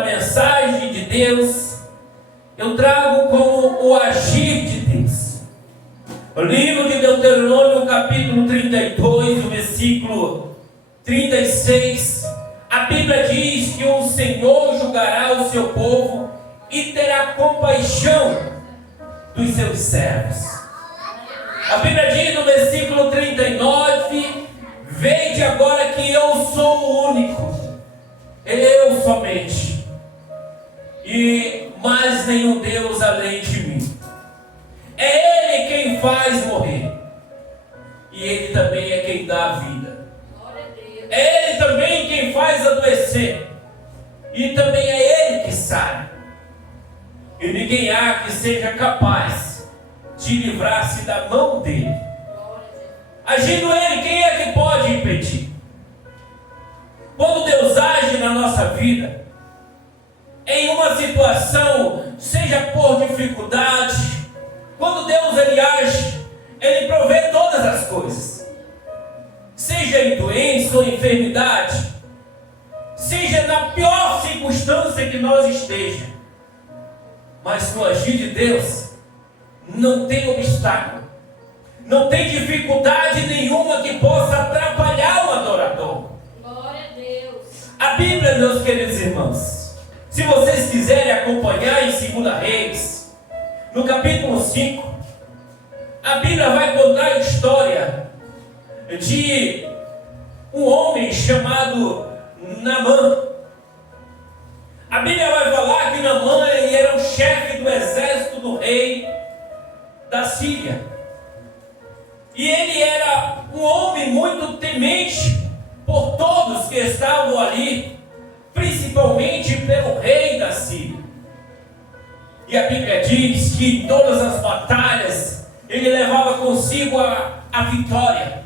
a mensagem de Deus, eu trago como o agir de Deus. O livro de Deuteronômio, capítulo 32, o versículo 36, a Bíblia diz que o Senhor julgará o seu povo e terá compaixão dos seus servos. A Bíblia diz no versículo 39, vede agora que eu sou o único, eu somente, e mais nenhum Deus além de mim. É Ele quem faz morrer, e Ele também é quem dá a vida. É Ele também quem faz adoecer, e também é Ele que sara. E ninguém há que seja capaz de livrar-se da mão dele. Agindo Ele, quem é que pode impedir? Quando Deus age na nossa vida, em uma situação, seja por dificuldade, quando Deus Ele age, Ele provê todas as coisas. Seja em doença ou enfermidade, seja na pior circunstância que nós estejamos, mas no agir de Deus, não tem obstáculo, não tem dificuldade nenhuma que possa atrapalhar o adorador. Glória a Deus. A Bíblia, meus queridos irmãos, se vocês quiserem acompanhar em 2 Reis, no capítulo 5, a Bíblia vai contar a história de um homem chamado Naamã. A Bíblia vai falar que Naamã ele era o chefe do exército do rei da Síria. E ele era um homem muito temente por todos que estavam ali, principalmente pelo rei da Síria. E a Bíblia diz que em todas as batalhas ele levava consigo a vitória.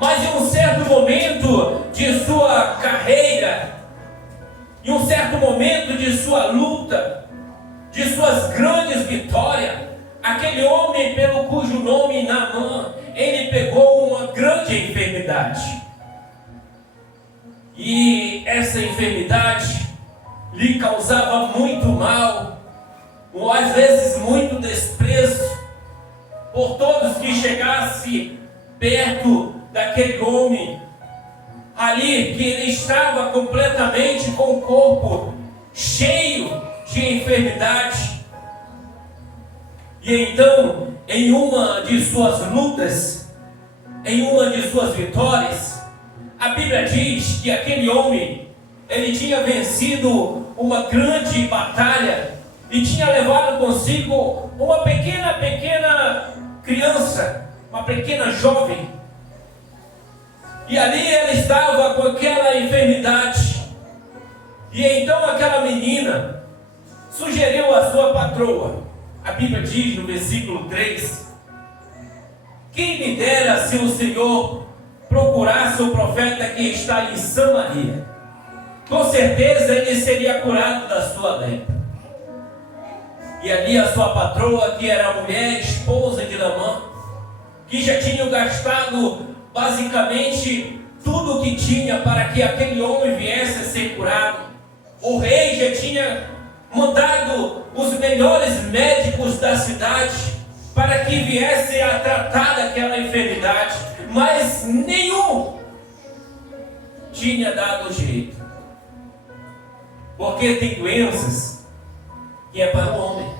Mas em um certo momento de sua carreira, em um certo momento de sua luta, de suas grandes vitórias, aquele homem pelo cujo nome Naamã, ele pegou uma grande enfermidade. E essa enfermidade lhe causava muito mal, ou às vezes muito desprezo, por todos que chegassem perto daquele homem ali, que ele estava completamente com o corpo cheio de enfermidade. E então, em uma de suas lutas, em uma de suas vitórias, a Bíblia diz que aquele homem, ele tinha vencido uma grande batalha e tinha levado consigo uma pequena criança, uma pequena jovem. E ali ela estava com aquela enfermidade. E então aquela menina sugeriu à sua patroa. A Bíblia diz no versículo 3: quem me dera se o Senhor procurasse o profeta que está em Samaria, com certeza ele seria curado da sua lepra. E ali a sua patroa, que era a mulher, esposa de Naamã, que já tinha gastado basicamente tudo o que tinha para que aquele homem viesse a ser curado. O rei já tinha mandado os melhores médicos da cidade para que viessem a tratar daquela enfermidade, mas nenhum tinha dado jeito. Porque tem doenças que é para o homem,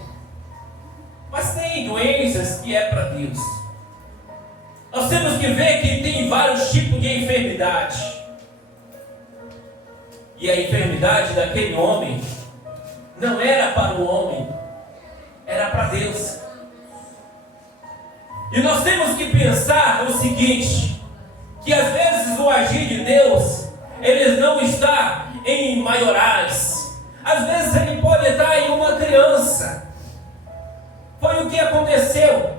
mas tem doenças que é para Deus. Nós temos que ver que tem vários tipos de enfermidade. E a enfermidade daquele homem não era para o homem, era para Deus. E nós temos que pensar o seguinte, que às vezes o agir de Deus, ele não está em maiorais. Às vezes ele pode estar em uma criança. Foi o que aconteceu.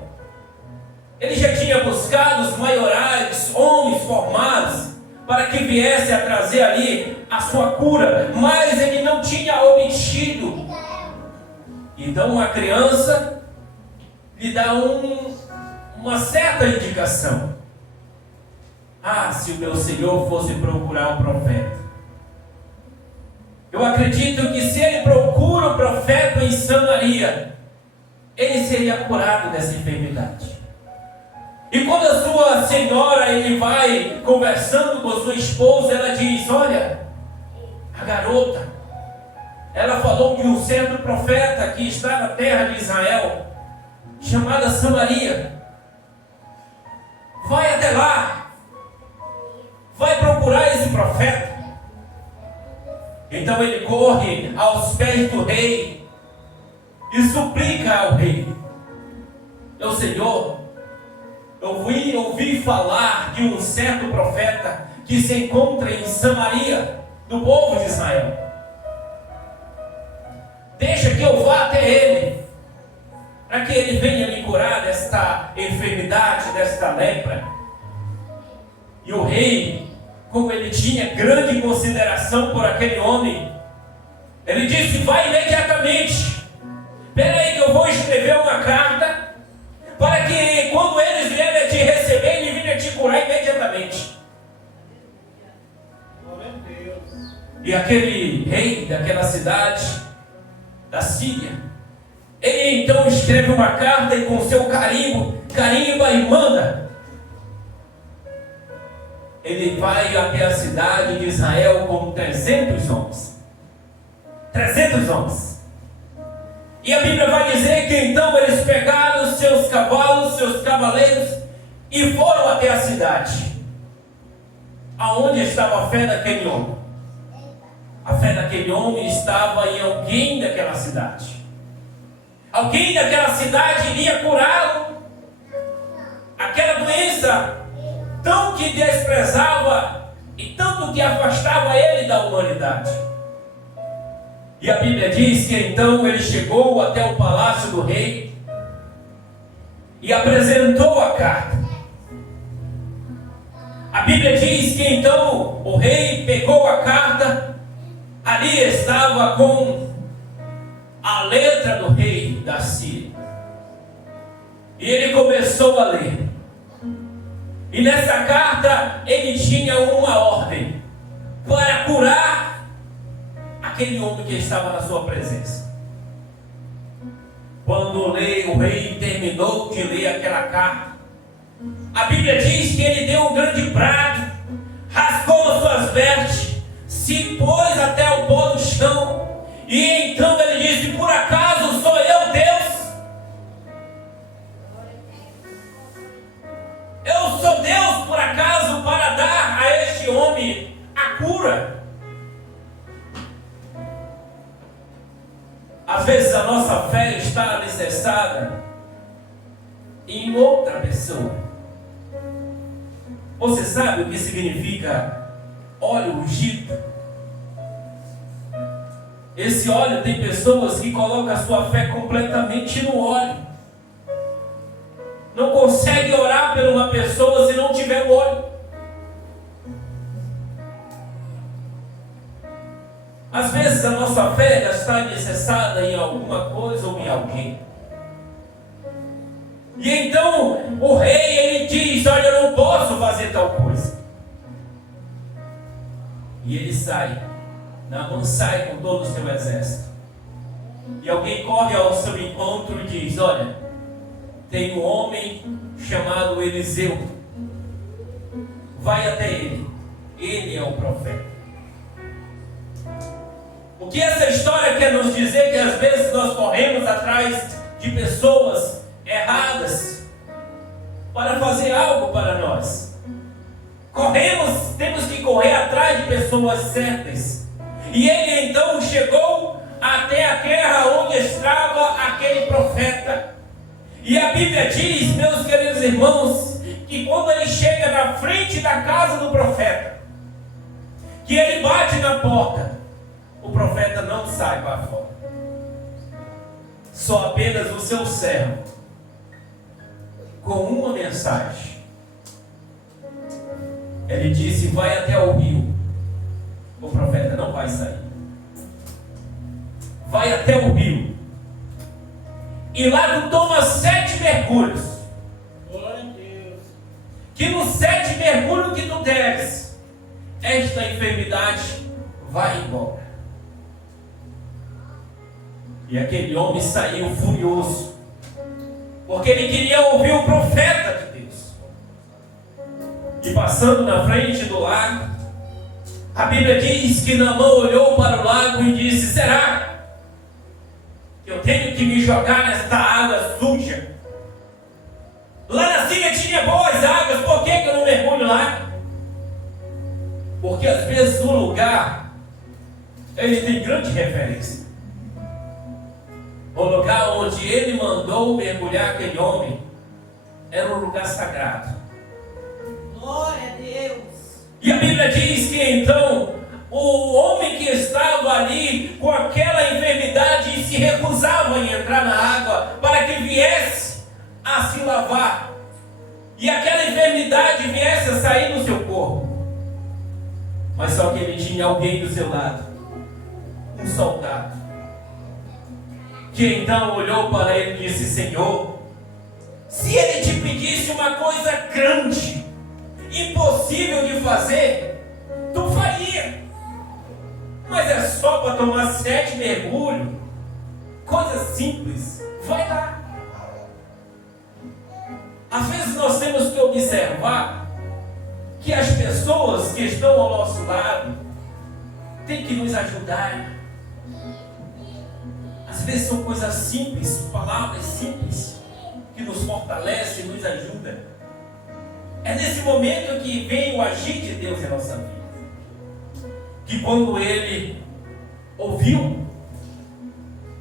Ele já tinha buscado os maiorais, homens formados, para que viesse a trazer ali a sua cura, mas ele não tinha obtido. Então a criança lhe dá uma certa indicação. Se o meu Senhor fosse procurar um profeta. Eu acredito que se ele procura o profeta em Samaria, ele seria curado dessa enfermidade. E quando a sua senhora, ele vai conversando com sua esposa, ela diz: olha, a garota, ela falou de um certo profeta que está na terra de Israel, chamada Samaria. Vai até lá, vai procurar esse profeta. Então ele corre aos pés do rei e suplica ao rei: meu senhor, eu ouvi falar de um certo profeta que se encontra em Samaria, do povo de Israel. Deixa que eu vá até ele, para que ele venha me curar desta enfermidade, desta lepra. E o rei, como ele tinha grande consideração por aquele homem, ele disse: vai imediatamente. Espera aí que eu vou escrever uma carta, para que quando eles vierem te receber, ele venha te curar imediatamente. E aquele rei daquela cidade, da Síria, ele então escreve uma carta e com seu carimba e manda. Ele vai até a cidade de Israel com 300 homens. 300 homens. E a Bíblia vai dizer que então eles pegaram os seus cavalos, seus cavaleiros e foram até a cidade. Aonde estava a fé daquele homem? A fé daquele homem estava em alguém daquela cidade. Alguém daquela cidade iria curá-lo. Aquela doença tão que desprezava e tanto que afastava ele da humanidade. E a Bíblia diz que então ele chegou até o palácio do rei e apresentou a carta. A Bíblia diz que então o rei pegou a carta, ali estava com a letra do rei da Síria. E ele começou a ler. E nessa carta ele tinha uma ordem para curar aquele homem que estava na sua presença. Quando o rei terminou de ler aquela carta, a Bíblia diz que ele deu um grande brado, rasgou as suas vestes, se pôs até o pó do chão, e então ele disse: por acaso sou eu Deus? Eu sou Deus por acaso para dar a este homem a cura? Às vezes a nossa fé está alicerçada em outra pessoa. Você sabe o que significa óleo ungido? Esse óleo, tem pessoas que colocam a sua fé completamente no óleo. Não consegue orar por uma pessoa se não tiver o óleo. Às vezes a nossa fé já está alicerçada em alguma coisa ou em alguém. E então o rei, ele diz: olha, eu não posso fazer tal coisa. E ele sai. Naamã sai com todo o seu exército. E alguém corre ao seu encontro e diz: olha, tem um homem chamado Eliseu. Vai até ele. Ele é o profeta. O que essa história quer nos dizer? Que às vezes nós corremos atrás de pessoas erradas para fazer algo para nós. Temos que correr atrás de pessoas certas. E ele então chegou até a terra onde estava aquele profeta. E a Bíblia diz, meus queridos irmãos, que quando ele chega na frente da casa do profeta, que ele bate na porta, o profeta não sai para fora. Só apenas o seu servo, com uma mensagem. Ele disse: vai até o rio. O profeta não vai sair. Vai até o rio. E lá tu toma 7 mergulhos. Glória a Deus. Que no 7 mergulhos que tu deres, esta enfermidade vai embora. E aquele homem saiu furioso, porque ele queria ouvir o profeta de Deus. E passando na frente do lago, a Bíblia diz que Naamã olhou para o lago e disse: será que eu tenho que me jogar nesta água suja? Lá na Síria tinha boas águas, por que eu não mergulho lá? Porque às vezes o lugar, ele tem grande referência. O lugar onde ele mandou mergulhar aquele homem era um lugar sagrado. Glória a Deus. E a Bíblia diz que então o homem que estava ali com aquela enfermidade se recusava em entrar na água para que viesse a se lavar e aquela enfermidade viesse a sair do seu corpo. Mas só que ele tinha alguém do seu lado, um soldado, que então olhou para ele e disse: Senhor, se ele te pedisse uma coisa grande, impossível de fazer, tu faria. Mas é só para tomar 7 mergulhos, coisa simples, vai lá. Às vezes nós temos que observar que as pessoas que estão ao nosso lado têm que nos ajudar. Às vezes são coisas simples, palavras simples, que nos fortalecem e nos ajudam. É nesse momento que vem o agir de Deus em nossa vida. Que quando ele ouviu,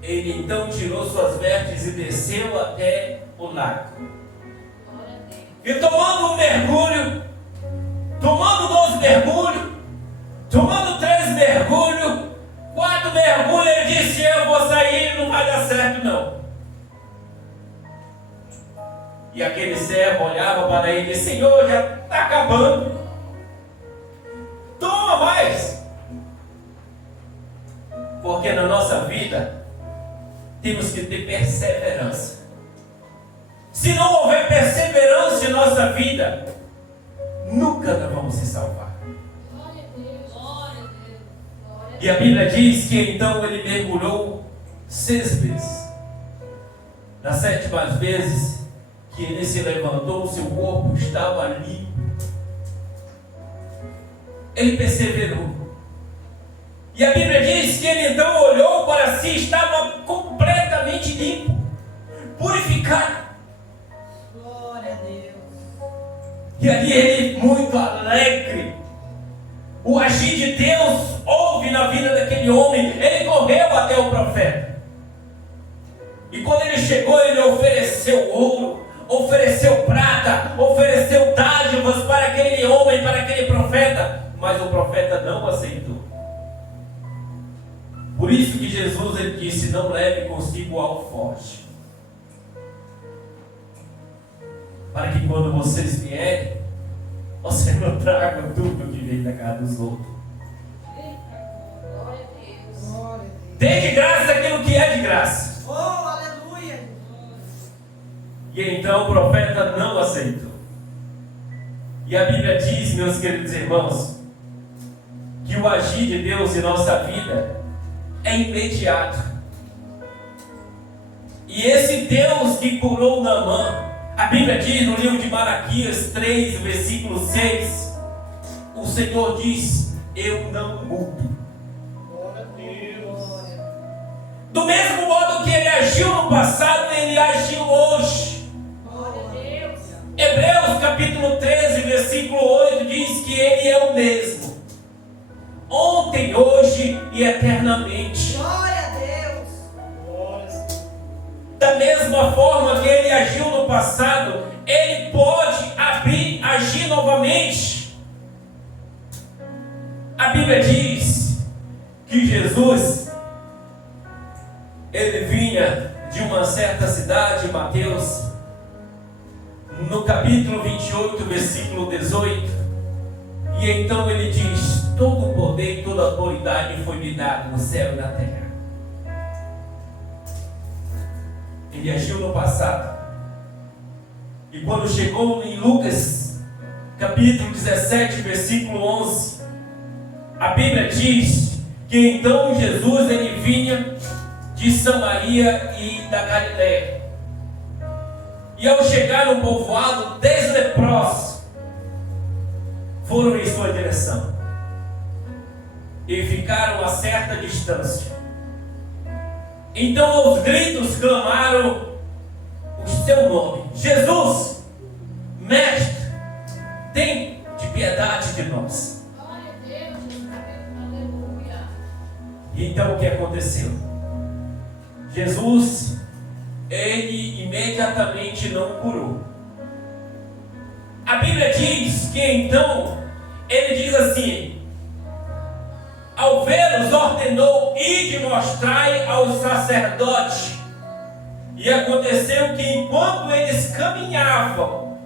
ele então tirou suas vestes e desceu até o lago. E tomando um mergulho, tomando 2 mergulhos, tomando 3 mergulhos, 4 mergulhos, ele disse: eu vou sair, não vai dar certo não. E aquele servo olhava para ele e disse: Senhor, já está acabando, toma mais. Porque na nossa vida temos que ter perseverança. Se não houver perseverança em nossa vida, nunca nós vamos se salvar. Glória a Deus. Glória a Deus. E a Bíblia diz que então ele mergulhou 6 vezes. Das 7ª vezes que ele se levantou, seu corpo estava limpo. Ele perseverou. E a Bíblia diz que ele então olhou para si, estava completamente limpo, purificado. Glória a Deus. E ali ele, muito alegre, o agir de Deus houve na vida daquele homem. Ele correu até o profeta. E quando ele chegou, ele ofereceu ouro, ofereceu prata, ofereceu dádivas para aquele homem, para aquele profeta. Mas o profeta não aceitou. Por isso que Jesus ele disse: não leve consigo alforje, para que quando vocês vierem, você não traga tudo que vem da casa dos outros. Glória a Deus. Glória a Deus. Dê de graça aquilo que é de graça. Oh, aleluia. E então o profeta não aceitou. E a Bíblia diz, meus queridos irmãos, que o agir de Deus em nossa vida é imediato. E esse Deus que curou Naamã, a Bíblia diz no livro de Malaquias 3, versículo 6, o Senhor diz: eu não mudo. Glória a Deus. Do mesmo modo que ele agiu no passado, ele agiu hoje. Glória a Deus. Hebreus capítulo 13, versículo 8 diz que ele é o mesmo, ontem, hoje e eternamente. Glória a Deus. Da mesma forma que ele agiu no passado, ele pode agir novamente. A Bíblia diz que Jesus, ele vinha de uma certa cidade, Mateus, no capítulo 28, versículo 18, e então ele diz: todo o poder e toda a autoridade foi me dado no céu e na terra. Ele agiu no passado. E quando chegou em Lucas, capítulo 17, versículo 11, a Bíblia diz que então Jesus ele vinha de Samaria e da Galiléia. E ao chegar no povoado, 10 leprosos foram em sua direção e ficaram a certa distância. Então aos gritos clamaram o seu nome: Jesus, Mestre, tem de piedade de nós. Glória a Deus. Aleluia. Então o que aconteceu? Jesus, ele imediatamente não curou. A Bíblia diz que então, ele diz assim: ao vê-los ordenou, ide mostrai ao sacerdote. E aconteceu que enquanto eles caminhavam,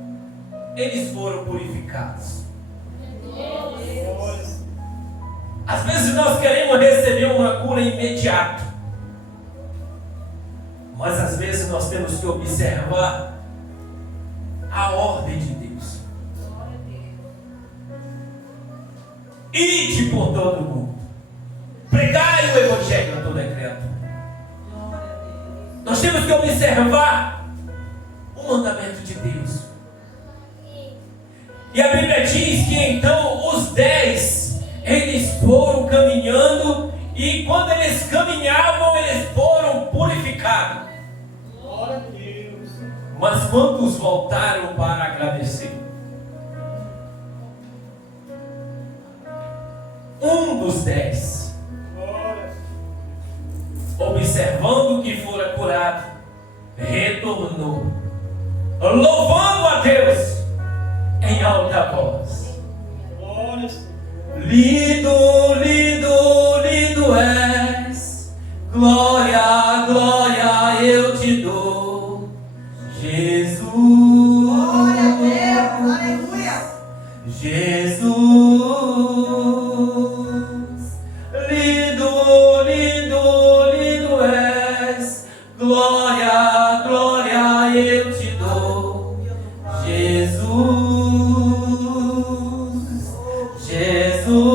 eles foram purificados. Às vezes nós queremos receber uma cura imediata, mas às vezes nós temos que observar a ordem de Deus. Glória a Deus. Ide por todo mundo, pregai o Evangelho a toda criatura. Nós temos que observar o mandamento de Deus. E a Bíblia diz que então os 10, eles foram caminhando, e quando eles caminhavam, eles foram purificados. Glória a Deus. Mas quantos voltaram para agradecer? Um dos 10, Glória. observando que fora curado, retornou, louvando a Deus em alta voz. Glória. Lindo, lindo, lindo és, glória, glória eu te dou, Jesus. Glória a Deus, aleluia. Jesus, lindo, lindo, lindo és, glória, glória eu te dou, Jesus, Jesus.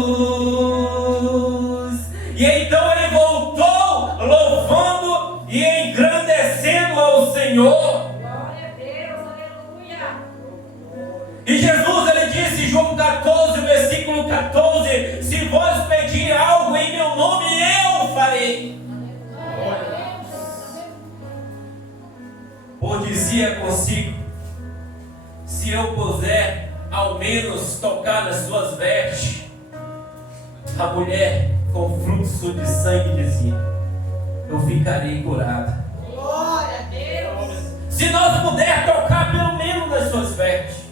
E então ele voltou louvando e engrandecendo ao Senhor. Glória a Deus. Aleluia. E Jesus, ele disse, João 14, versículo 14: se vós pedir algo em meu nome, eu farei. Glória a Deus. Por dizia consigo: se eu puder ao menos tocar nas suas vestes. A mulher com fluxo de sangue dizia: eu ficarei curada. Glória a Deus. Se nós puder tocar pelo menos nas suas vestes,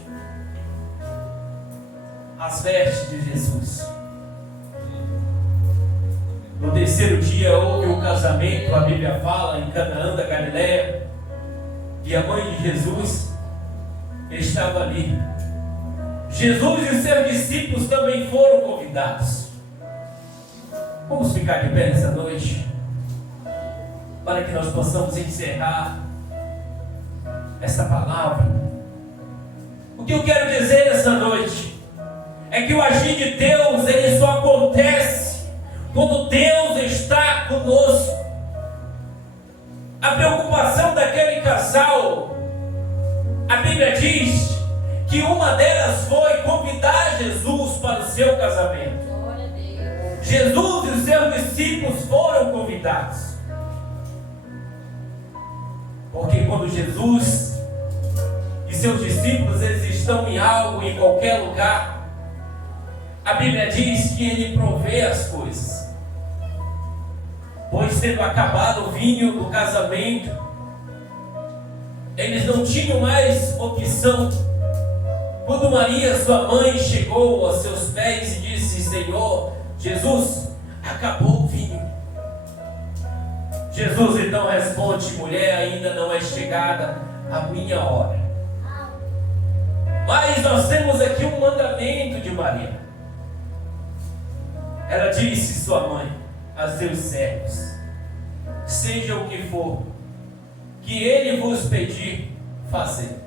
as vestes de Jesus. No terceiro dia houve um casamento, a Bíblia fala, em Canaã da Galiléia, e a mãe de Jesus estava ali. Jesus e seus discípulos também foram convidados. Vamos ficar de pé nessa noite, para que nós possamos encerrar essa palavra. O que eu quero dizer nessa noite é que o agir de Deus, ele só acontece quando Deus está conosco. A preocupação daquele casal, a Bíblia diz que uma delas foi convidar Jesus para o seu casamento. Glória a Deus. Jesus e seus discípulos foram convidados. Porque quando Jesus e seus discípulos, eles estão em algo, em qualquer lugar, a Bíblia diz que ele provê as coisas. Pois tendo acabado o vinho do casamento, eles não tinham mais opção. Quando Maria, sua mãe, chegou aos seus pés e disse: Senhor, Jesus, acabou o vinho. Jesus então responde: mulher, ainda não é chegada a minha hora. Mas nós temos aqui um mandamento de Maria. Ela disse, sua mãe, a seus servos: seja o que for que ele vos pedir, fazer.